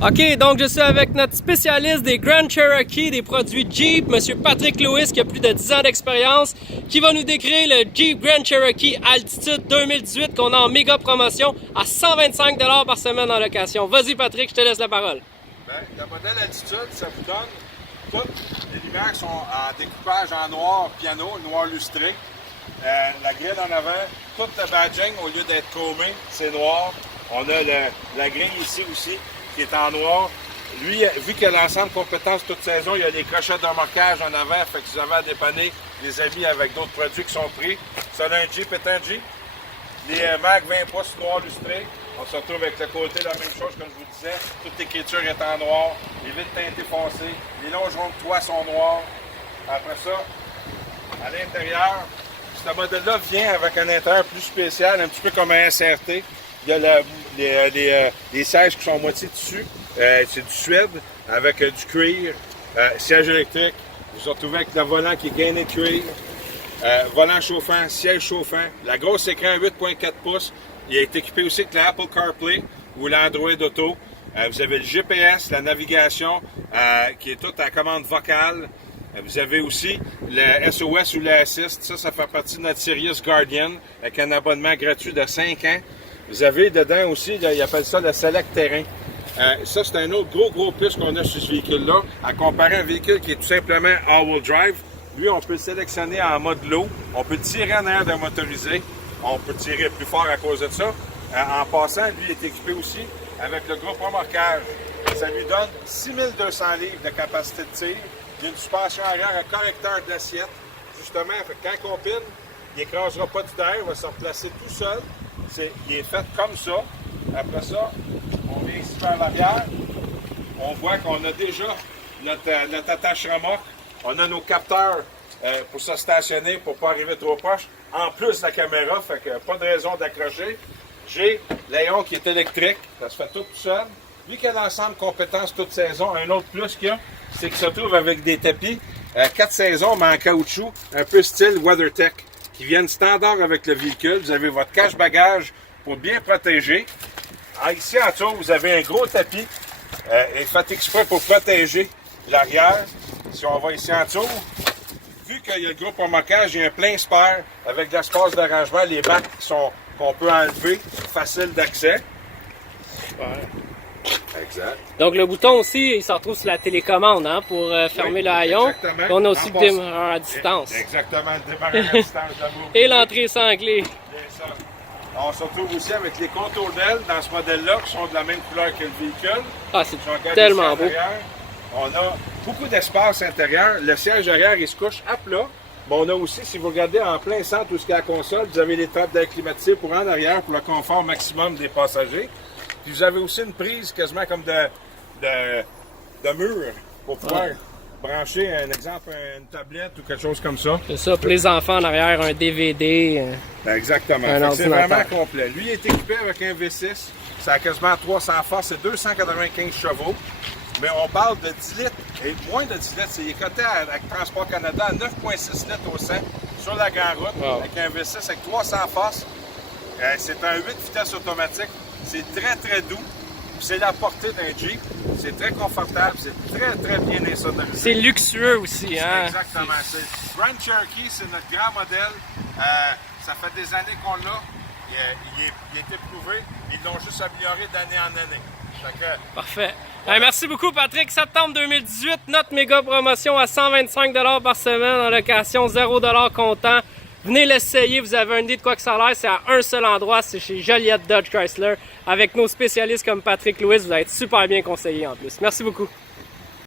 OK, donc je suis avec notre spécialiste des Grand Cherokee, des produits Jeep, Monsieur Patrick Lewis, qui a plus de 10 ans d'expérience, qui va nous décrire le Jeep Grand Cherokee Altitude 2018 qu'on a en méga promotion à 125 $ par semaine en location. Vas-y Patrick, je te laisse la parole. Bien, le modèle Altitude, ça vous donne toutes les lumières qui sont en découpage en noir piano, noir lustré. La grille en avant, tout le badging, au lieu d'être chromé, c'est noir. On a la grille ici aussi, qui est en noir. Lui, vu qu'il a l'ensemble de compétences toute saison, il y a les crochets de remorquage en avant, fait que vous avez à dépanner les amis avec d'autres produits qui sont pris. Ça, un Jeep est un Jeep. Les Mac 20 pouces noir lustré. On se retrouve avec le côté, la même chose comme je vous disais. Toute l'écriture est en noir. Les vitres teintées foncées. Les longerons de toit sont noirs. Après ça, à l'intérieur, ce modèle-là vient avec un intérieur plus spécial, un petit peu comme un SRT. Il y a les sièges qui sont à moitié tissu. C'est du suède avec du cuir. Siège électrique. Vous vous retrouvez avec le volant qui est gainé de cuir. Volant chauffant, siège chauffant. La grosse écran 8.4 pouces. Il est équipé aussi avec l'Apple CarPlay ou l'Android Auto. Vous avez le GPS, la navigation qui est toute à commande vocale. Vous avez aussi le SOS ou le Assist. Ça fait partie de notre Sirius Guardian avec un abonnement gratuit de 5 ans. Vous avez dedans aussi, là, ils appellent ça le Select Terrain. Ça, c'est un autre gros plus qu'on a sur ce véhicule-là, à comparer à un véhicule qui est tout simplement all-wheel drive. Lui, on peut le sélectionner en mode low. On peut tirer en arrière d'un motorisé. On peut tirer plus fort à cause de ça. En passant, lui, il est équipé aussi avec le groupe remorquage. Ça lui donne 6200 livres de capacité de tir. Il y a une suspension arrière, un correcteur d'assiette. Justement, quand on pine, il n'écrasera pas du terre, il va se replacer tout seul. Il est fait comme ça. Après ça, on vient ici vers l'arrière. On voit qu'on a déjà notre attache remorque. On a nos capteurs pour se stationner, pour ne pas arriver trop proche. En plus de la caméra, fait que pas de raison d'accrocher. J'ai l'aéron qui est électrique, ça se fait tout seul. Lui qui a l'ensemble de compétences toute saison, un autre plus qu'il y a, c'est qu'il se trouve avec des tapis 4 saisons, mais en caoutchouc, un peu style WeatherTech, qui viennent standard avec le véhicule. Vous avez votre cache-bagage pour bien protéger. Ici en dessous, vous avez un gros tapis, fait exprès pour protéger l'arrière. Si on va ici en dessous, vu qu'il y a le groupe remorquage, il y a un plein spare avec de l'espace d'arrangement, les bacs qu'on peut enlever, facile d'accès. Exact. Donc le bouton aussi, il se retrouve sur la télécommande pour fermer le haillon. On a aussi le démarreur à distance. Exactement, le démarrage à distance d'amour. Et l'entrée sans clé. Bien ça. On se retrouve aussi avec les contours d'ailes dans ce modèle-là qui sont de la même couleur que le véhicule. Ah, c'est tellement beau. On a beaucoup d'espace intérieur. Le siège arrière, il se couche à plat. Mais on a aussi, si vous regardez en plein centre où est la console, vous avez les trappes d'air climatisé pour en arrière pour le confort maximum des passagers. Puis vous avez aussi une prise quasiment comme de mur pour pouvoir brancher, un exemple, une tablette ou quelque chose comme ça. C'est ça, pour les enfants en arrière, un DVD. Exactement. C'est vraiment complet. Lui, il est équipé avec un V6. Ça a quasiment 300 forces, c'est 295 chevaux. Mais on parle de 10 litres et moins de 10 litres. Il est coté avec Transport Canada à 9,6 litres au 100 sur la grande route avec un V6 avec 300 forces. C'est un 8 vitesses automatique. C'est très doux. C'est la portée d'un Jeep. C'est très confortable. C'est très bien insonorisé. C'est luxueux aussi. Hein? Exactement. Grand Cherokee, c'est notre grand modèle. Ça fait des années qu'on l'a. Il est éprouvé. Ils l'ont juste amélioré d'année en année. Parfait. Voilà. Merci beaucoup Patrick. Septembre 2018, notre méga promotion à 125 $ par semaine en location, 0 $ comptant. Venez l'essayer, vous avez une idée de quoi que ça a l'air, c'est à un seul endroit, c'est chez Joliette Dodge Chrysler. Avec nos spécialistes comme Patrick Lewis, vous allez être super bien conseillé en plus. Merci beaucoup.